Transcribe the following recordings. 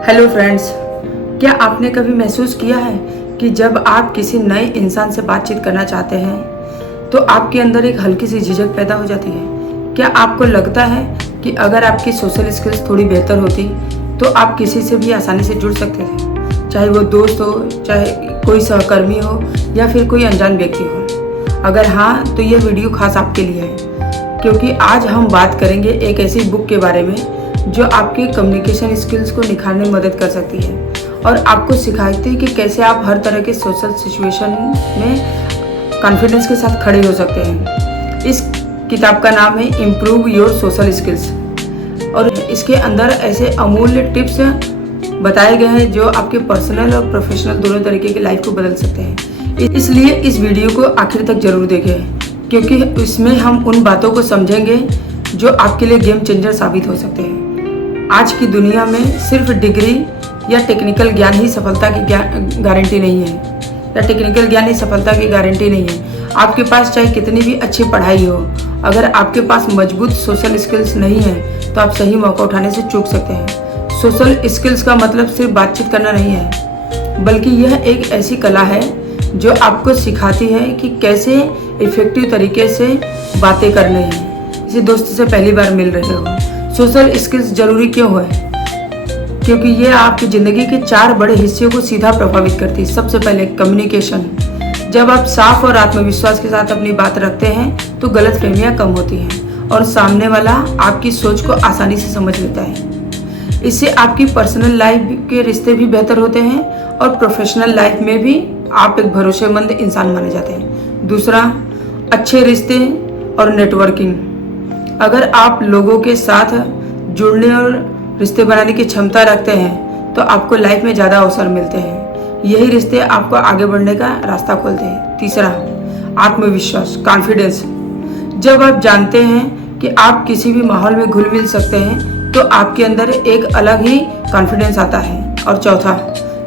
Hello friends, क्या आपने कभी महसूस किया है कि जब आप किसी नए इंसान से बातचीत करना चाहते हैं तो आपके अंदर एक हल्की सी झिझक पैदा हो जाती है। क्या आपको लगता है कि अगर आपकी सोशल स्किल्स थोड़ी बेहतर होती तो आप किसी से भी आसानी से जुड़ सकते थे, चाहे वो दोस्त हो, चाहे कोई सहकर्मी हो या फिर कोई अनजान व्यक्ति हो? अगर हाँ, तो यह वीडियो खास आपके लिए है, क्योंकि आज हम बात करेंगे एक ऐसी बुक के बारे में जो आपके कम्युनिकेशन स्किल्स को निखारने में मदद कर सकती है और आपको सिखाती है कि कैसे आप हर तरह के सोशल सिचुएशन में कॉन्फिडेंस के साथ खड़े हो सकते हैं। इस किताब का नाम है इम्प्रूव योर सोशल स्किल्स और इसके अंदर ऐसे अमूल्य टिप्स बताए गए हैं जो आपके पर्सनल और प्रोफेशनल दोनों तरीके की लाइफ को बदल सकते हैं। इसलिए इस वीडियो को आखिर तक जरूर देखें, क्योंकि इसमें हम उन बातों को समझेंगे जो आपके लिए गेम चेंजर साबित हो सकते हैं। आज की दुनिया में सिर्फ डिग्री या टेक्निकल ज्ञान ही सफलता की गारंटी नहीं है, या टेक्निकल ज्ञान ही सफलता की गारंटी नहीं है। आपके पास चाहे कितनी भी अच्छी पढ़ाई हो, अगर आपके पास मजबूत सोशल स्किल्स नहीं है तो आप सही मौका उठाने से चूक सकते हैं। सोशल स्किल्स का मतलब सिर्फ बातचीत करना नहीं है, बल्कि यह एक ऐसी कला है जो आपको सिखाती है कि कैसे इफेक्टिव तरीके से बातें करनी है। किसी दोस्त से पहली बार मिल रहे हो, सोशल स्किल्स जरूरी क्यों है? क्योंकि ये आपकी ज़िंदगी के 4 बड़े हिस्सों को सीधा प्रभावित करती है। सबसे पहले कम्युनिकेशन। जब आप साफ और आत्मविश्वास के साथ अपनी बात रखते हैं तो गलतफहमियां कम होती हैं और सामने वाला आपकी सोच को आसानी से समझ लेता है। इससे आपकी पर्सनल लाइफ के रिश्ते भी बेहतर होते हैं और प्रोफेशनल लाइफ में भी आप एक भरोसेमंद इंसान माने जाते हैं। दूसरा, अच्छे रिश्ते और नेटवर्किंग। अगर आप लोगों के साथ जुड़ने और रिश्ते बनाने की क्षमता रखते हैं तो आपको लाइफ में ज़्यादा अवसर मिलते हैं। यही रिश्ते आपको आगे बढ़ने का रास्ता खोलते हैं। तीसरा, आत्मविश्वास, कॉन्फिडेंस। जब आप जानते हैं कि आप किसी भी माहौल में घुल मिल सकते हैं तो आपके अंदर एक अलग ही कॉन्फिडेंस आता है। और चौथा,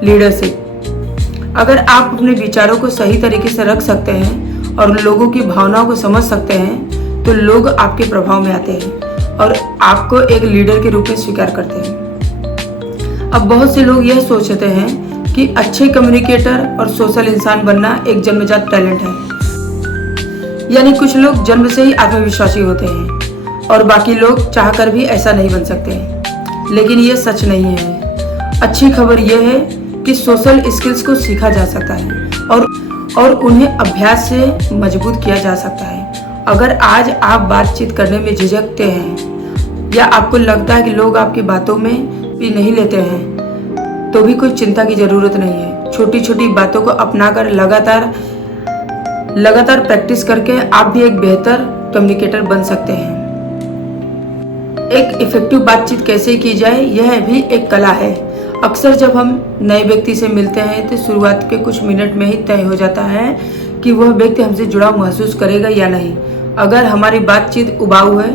लीडरशिप। अगर आप अपने विचारों को सही तरीके से रख सकते हैं और लोगों की भावनाओं को समझ सकते हैं तो लोग आपके प्रभाव में आते हैं और आपको एक लीडर के रूप में स्वीकार करते हैं। अब बहुत से लोग यह सोचते हैं कि अच्छे कम्युनिकेटर और सोशल इंसान बनना एक जन्मजात टैलेंट है, यानी कुछ लोग जन्म से ही आत्मविश्वासी होते हैं और बाकी लोग चाहकर भी ऐसा नहीं बन सकते। लेकिन यह सच नहीं है। अच्छी खबर यह है कि सोशल स्किल्स को सीखा जा सकता है और उन्हें अभ्यास से मजबूत किया जा सकता है। अगर आज आप बातचीत करने में झिझकते हैं या आपको लगता है कि लोग आपकी बातों में भी नहीं लेते हैं तो भी कोई चिंता की जरूरत नहीं है। छोटी छोटी बातों को अपनाकर लगातार प्रैक्टिस करके आप भी एक बेहतर कम्युनिकेटर बन सकते हैं। एक इफेक्टिव बातचीत कैसे की जाए, यह भी एक कला है। अक्सर जब हम नए व्यक्ति से मिलते हैं तो शुरुआत के कुछ मिनट में ही तय हो जाता है कि वह व्यक्ति हमसे जुड़ाव महसूस करेगा या नहीं। अगर हमारी बातचीत उबाऊ है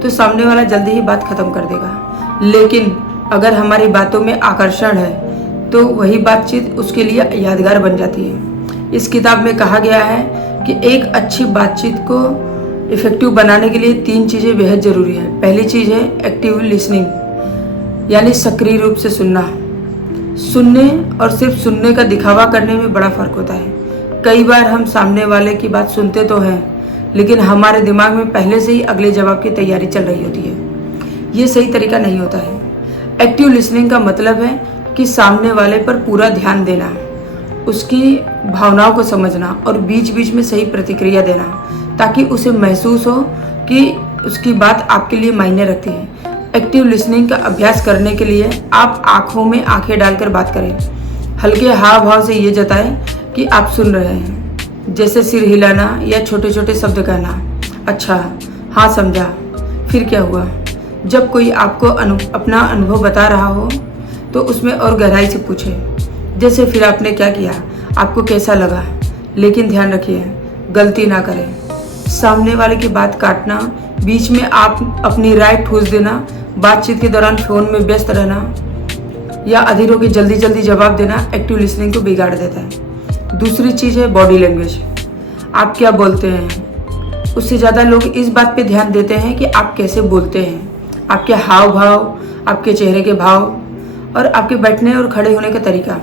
तो सामने वाला जल्दी ही बात खत्म कर देगा, लेकिन अगर हमारी बातों में आकर्षण है तो वही बातचीत उसके लिए यादगार बन जाती है। इस किताब में कहा गया है कि एक अच्छी बातचीत को इफेक्टिव बनाने के लिए 3 चीज़ें बेहद ज़रूरी हैं। पहली चीज़ है एक्टिव लिसनिंग, यानी सक्रिय रूप से सुनना। सुनने और सिर्फ सुनने का दिखावा करने में बड़ा फर्क होता है। कई बार हम सामने वाले की बात सुनते तो हैं, लेकिन हमारे दिमाग में पहले से ही अगले जवाब की तैयारी चल रही होती है। ये सही तरीका नहीं होता है। एक्टिव लिसनिंग का मतलब है कि सामने वाले पर पूरा ध्यान देना, उसकी भावनाओं को समझना और बीच बीच में सही प्रतिक्रिया देना, ताकि उसे महसूस हो कि उसकी बात आपके लिए मायने रखती है। एक्टिव लिसनिंग का अभ्यास करने के लिए आप आंखों में आंखें डालकर बात करें। हल्के हाव भाव से ये जताएं कि आप सुन रहे हैं, जैसे सिर हिलाना या छोटे छोटे शब्द कहना। अच्छा, हाँ समझा, फिर क्या हुआ? जब कोई आपको अपना अनुभव बता रहा हो तो उसमें और गहराई से पूछे, जैसे फिर आपने क्या किया, आपको कैसा लगा। लेकिन ध्यान रखिए, गलती ना करें। सामने वाले की बात काटना, बीच में आप अपनी राय ठूस देना, बातचीत के दौरान फोन में व्यस्त रहना या अधीरों के जल्दी जल्दी जवाब देना एक्टिव लिसनिंग को बिगाड़ देता है। दूसरी चीज़ है बॉडी लैंग्वेज। आप क्या बोलते हैं, उससे ज़्यादा लोग इस बात पे ध्यान देते हैं कि आप कैसे बोलते हैं। आपके हाव भाव, आपके चेहरे के भाव और आपके बैठने और खड़े होने का तरीका,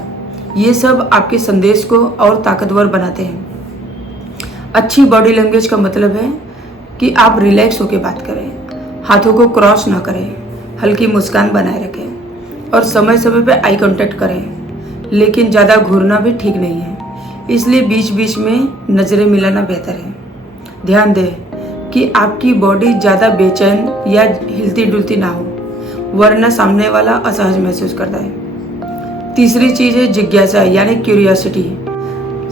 ये सब आपके संदेश को और ताकतवर बनाते हैं। अच्छी बॉडी लैंग्वेज का मतलब है कि आप रिलैक्स होकर बात करें, हाथों को क्रॉस ना करें, हल्की मुस्कान बनाए रखें और समय समय पर आई कांटेक्ट करें, लेकिन ज़्यादा घूरना भी ठीक नहीं है, इसलिए बीच बीच में नज़रें मिलाना बेहतर है। ध्यान दें कि आपकी बॉडी ज़्यादा बेचैन या हिलती डुलती ना हो, वरना सामने वाला असहज महसूस करता है। तीसरी चीज़ है जिज्ञासा यानी क्यूरियोसिटी।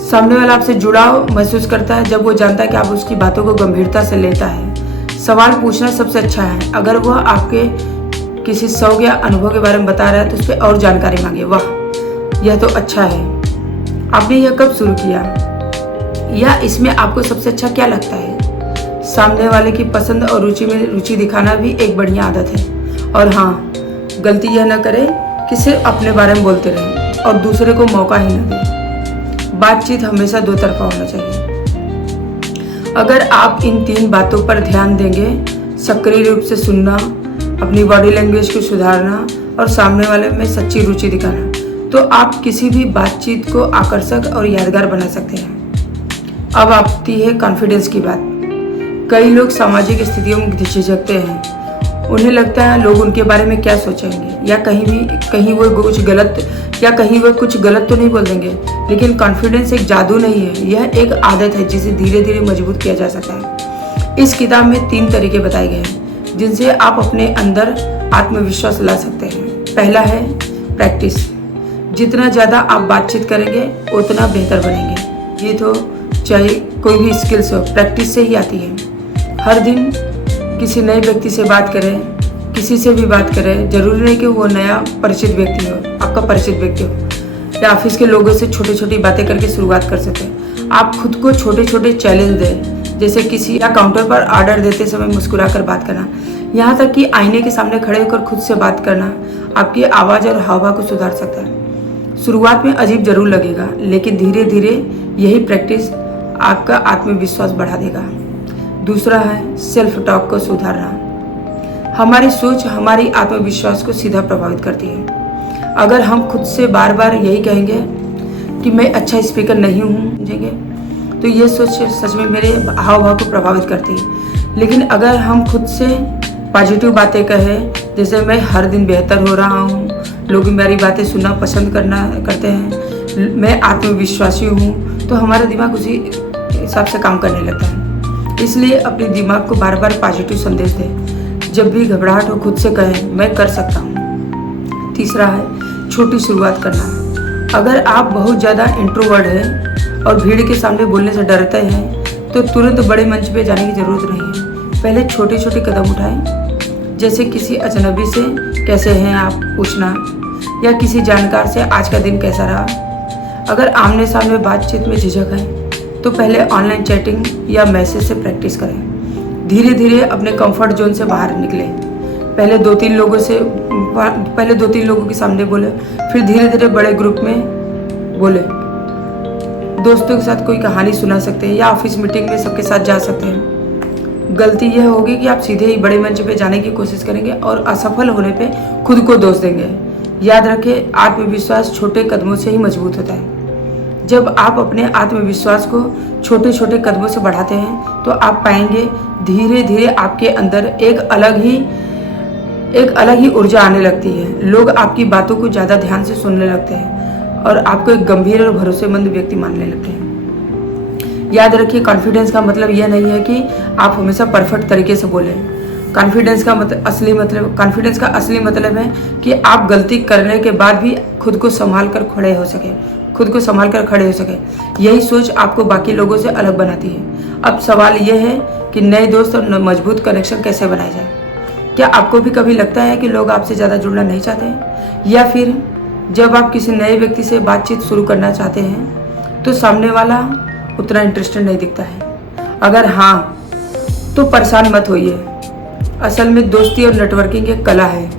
सामने वाला आपसे जुड़ाव महसूस करता है जब वो जानता है कि आप उसकी बातों को गंभीरता से लेता है। सवाल पूछना सबसे अच्छा है। अगर वह आपके किसी शौक या अनुभव के बारे में बता रहा है तो उस पर और जानकारी मांगिए। वाह, यह तो अच्छा है, आपने यह कब शुरू किया, या इसमें आपको सबसे अच्छा क्या लगता है। सामने वाले की पसंद और रुचि में रुचि दिखाना भी एक बढ़िया आदत है। और हाँ, गलती यह न करें कि सिर्फ अपने बारे में बोलते रहें और दूसरे को मौका ही न दें। बातचीत हमेशा दो तरफा होना चाहिए। अगर आप इन 3 बातों पर ध्यान देंगे, सक्रिय रूप से सुनना, अपनी बॉडी लैंग्वेज को सुधारना और सामने वाले में सच्ची रुचि दिखाना, तो आप किसी भी बातचीत को आकर्षक और यादगार बना सकते हैं। अब आती है कॉन्फिडेंस की बात। कई लोग सामाजिक स्थितियों में झिझकते हैं। उन्हें लगता है लोग उनके बारे में क्या सोचेंगे, या कहीं वो कुछ गलत तो नहीं बोल देंगे। लेकिन कॉन्फिडेंस एक जादू नहीं है, यह एक आदत है जिसे धीरे धीरे मजबूत किया जा सकता है। इस किताब में 3 तरीके बताए गए हैं जिनसे आप अपने अंदर आत्मविश्वास ला सकते हैं। पहला है प्रैक्टिस। जितना ज़्यादा आप बातचीत करेंगे उतना बेहतर बनेंगे। ये तो चाहे कोई भी स्किल्स हो, प्रैक्टिस से ही आती है। हर दिन किसी नए व्यक्ति से बात करें, किसी से भी बात करें, जरूरी नहीं कि वो नया परिचित व्यक्ति हो, आपका परिचित व्यक्ति हो, या ऑफिस के लोगों से छोटी छोटी बातें करके शुरुआत कर सकते हैं। आप खुद को छोटे छोटे चैलेंज दें, जैसे किसी या काउंटर पर ऑर्डर देते समय मुस्कुराकर बात करना, यहाँ तक कि आईने के सामने खड़े होकर खुद से बात करना आपकी आवाज़ और हाव भाव को सुधार सकता है। शुरुआत में अजीब जरूर लगेगा, लेकिन धीरे धीरे यही प्रैक्टिस आपका आत्मविश्वास बढ़ा देगा। दूसरा है सेल्फ टॉक को सुधारना। हमारी सोच हमारी आत्मविश्वास को सीधा प्रभावित करती है। अगर हम खुद से बार बार यही कहेंगे कि मैं अच्छा स्पीकर नहीं हूँ, तो ये सोच सच में मेरे हाव भाव को प्रभावित करती है। लेकिन अगर हम खुद से पॉजिटिव बातें कहें, जैसे मैं हर दिन बेहतर हो रहा हूँ, लोग मेरी बातें सुनना पसंद करते हैं, मैं आत्मविश्वासी हूँ, तो हमारा दिमाग उसी हिसाब से काम करने लगता है। इसलिए अपने दिमाग को बार बार पॉजिटिव संदेश दें। जब भी घबराहट हो खुद से कहें मैं कर सकता हूँ। तीसरा है छोटी शुरुआत करना। अगर आप बहुत ज़्यादा इंट्रोवर्ट हैं और भीड़ के सामने बोलने से डरते हैं, तो तुरंत बड़े मंच पे जाने की ज़रूरत नहीं है। पहले छोटे छोटे कदम उठाएं, जैसे किसी अजनबी से कैसे हैं आप पूछना, या किसी जानकार से आज का दिन कैसा रहा। अगर आमने सामने बातचीत में झिझक है तो पहले ऑनलाइन चैटिंग या मैसेज से प्रैक्टिस करें। धीरे धीरे अपने कंफर्ट जोन से बाहर निकलें। पहले 2-3 लोगों के सामने बोले, फिर धीरे धीरे बड़े ग्रुप में बोले। दोस्तों के साथ कोई कहानी सुना सकते हैं या ऑफिस मीटिंग में सबके साथ जा सकते हैं। गलती यह होगी कि आप सीधे ही बड़े मंच पे जाने की कोशिश करेंगे और असफल होने पे खुद को दोष देंगे। याद रखें, आत्मविश्वास छोटे कदमों से ही मजबूत होता है। जब आप अपने आत्मविश्वास को छोटे छोटे कदमों से बढ़ाते हैं तो आप पाएंगे धीरे धीरे आपके अंदर एक अलग ही ऊर्जा आने लगती है। लोग आपकी बातों को ज़्यादा ध्यान से सुनने लगते हैं और आपको एक गंभीर और भरोसेमंद व्यक्ति मानने लगते हैं। याद रखिए, कॉन्फिडेंस का मतलब यह नहीं है कि आप हमेशा परफेक्ट तरीके से बोलें। कॉन्फिडेंस का असली मतलब है कि आप गलती करने के बाद भी खुद को संभाल कर खड़े हो सके। यही सोच आपको बाकी लोगों से अलग बनाती है। अब सवाल यह है कि नए दोस्त और मजबूत कनेक्शन कैसे बनाए जाए। क्या आपको भी कभी लगता है कि लोग आपसे ज़्यादा जुड़ना नहीं चाहते हैं, या फिर जब आप किसी नए व्यक्ति से बातचीत शुरू करना चाहते हैं तो सामने वाला उतना इंटरेस्टेड नहीं दिखता है? अगर हाँ, तो परेशान मत होइए। असल में दोस्ती और नेटवर्किंग एक कला है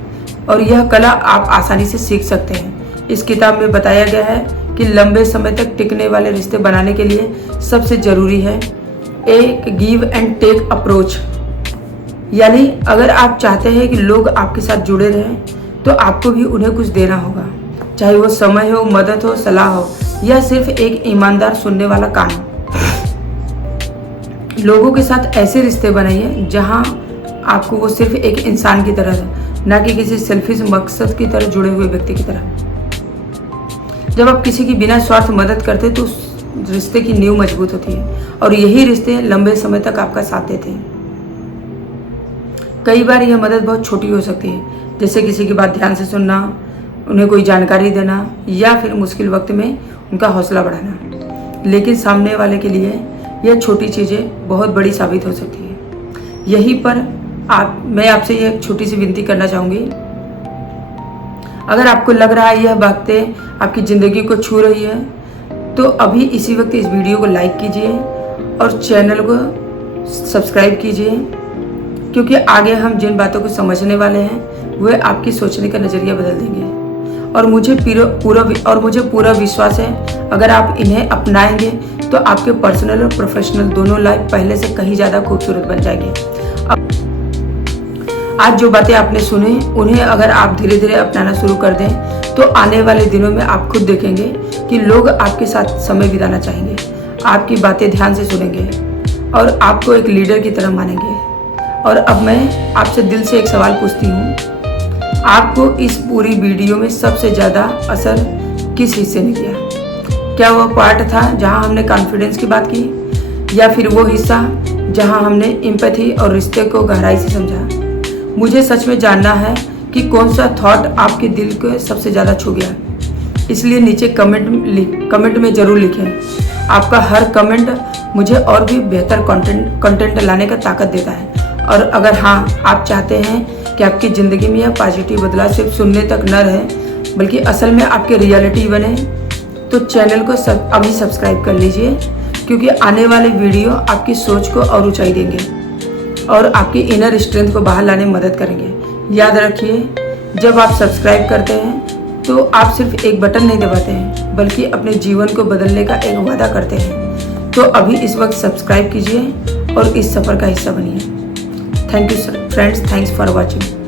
और यह कला आप आसानी से सीख सकते हैं। इस किताब में बताया गया है कि लंबे समय तक टिकने वाले रिश्ते बनाने के लिए सबसे ज़रूरी है एक गिव एंड टेक अप्रोच। यानी अगर आप चाहते हैं कि लोग आपके साथ जुड़े रहें तो आपको भी उन्हें कुछ देना होगा, चाहे वो समय हो, मदद हो, सलाह हो या सिर्फ एक ईमानदार सुनने वाला कान। लोगों के साथ ऐसे रिश्ते बनाइए जहां आपको वो सिर्फ एक इंसान की तरह हो, ना कि किसी सेल्फिश मकसद की तरह जुड़े हुए व्यक्ति की तरह। जब आप किसी की बिना स्वार्थ मदद करते तो उस रिश्ते की नींव मजबूत होती है और यही रिश्ते लंबे समय तक आपका साथ देते हैं। कई बार यह मदद बहुत छोटी हो सकती है, जैसे किसी की बात ध्यान से सुनना, उन्हें कोई जानकारी देना या फिर मुश्किल वक्त में उनका हौसला बढ़ाना। लेकिन सामने वाले के लिए यह छोटी चीज़ें बहुत बड़ी साबित हो सकती है। यहीं पर मैं आपसे यह छोटी सी विनती करना चाहूँगी। अगर आपको लग रहा है यह बातें आपकी ज़िंदगी को छू रही है तो अभी इसी वक्त इस वीडियो को लाइक कीजिए और चैनल को सब्सक्राइब कीजिए, क्योंकि आगे हम जिन बातों को समझने वाले हैं वह आपकी सोचने का नज़रिया बदल देंगे। और मुझे पूरा विश्वास है अगर आप इन्हें अपनाएंगे तो आपके पर्सनल और प्रोफेशनल दोनों लाइफ पहले से कहीं ज़्यादा खूबसूरत बन जाएगी। आज जो बातें आपने सुनी उन्हें अगर आप धीरे धीरे अपनाना शुरू कर दें तो आने वाले दिनों में आप खुद देखेंगे कि लोग आपके साथ समय बिताना चाहेंगे, आपकी बातें ध्यान से सुनेंगे और आपको एक लीडर की तरह मानेंगे। और अब मैं आपसे दिल से एक सवाल पूछती हूँ, आपको इस पूरी वीडियो में सबसे ज़्यादा असर किस हिस्से ने किया? क्या वह पार्ट था जहाँ हमने कॉन्फिडेंस की बात की, या फिर वो हिस्सा जहाँ हमने एम्पैथी और रिश्ते को गहराई से समझा? मुझे सच में जानना है कि कौन सा थॉट आपके दिल को सबसे ज़्यादा छू गया। इसलिए नीचे कमेंट में ज़रूर लिखें। आपका हर कमेंट मुझे और भी बेहतर कंटेंट लाने का ताकत देता है। और अगर हाँ, आप चाहते हैं कि आपकी ज़िंदगी में यह पॉजिटिव बदलाव सिर्फ सुनने तक न रहे बल्कि असल में आपके रियलिटी बने, तो चैनल को अभी सब्सक्राइब कर लीजिए, क्योंकि आने वाले वीडियो आपकी सोच को और ऊंचाई देंगे और आपकी इनर स्ट्रेंथ को बाहर लाने में मदद करेंगे। याद रखिए, जब आप सब्सक्राइब करते हैं तो आप सिर्फ एक बटन नहीं दबाते हैं बल्कि अपने जीवन को बदलने का एक वादा करते हैं। तो अभी इस वक्त सब्सक्राइब कीजिए और इस सफ़र का हिस्सा बनिए। Thank you friends, thanks for watching.